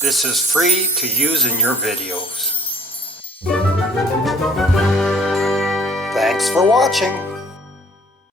This is free to use in your videos. Thanks for watching.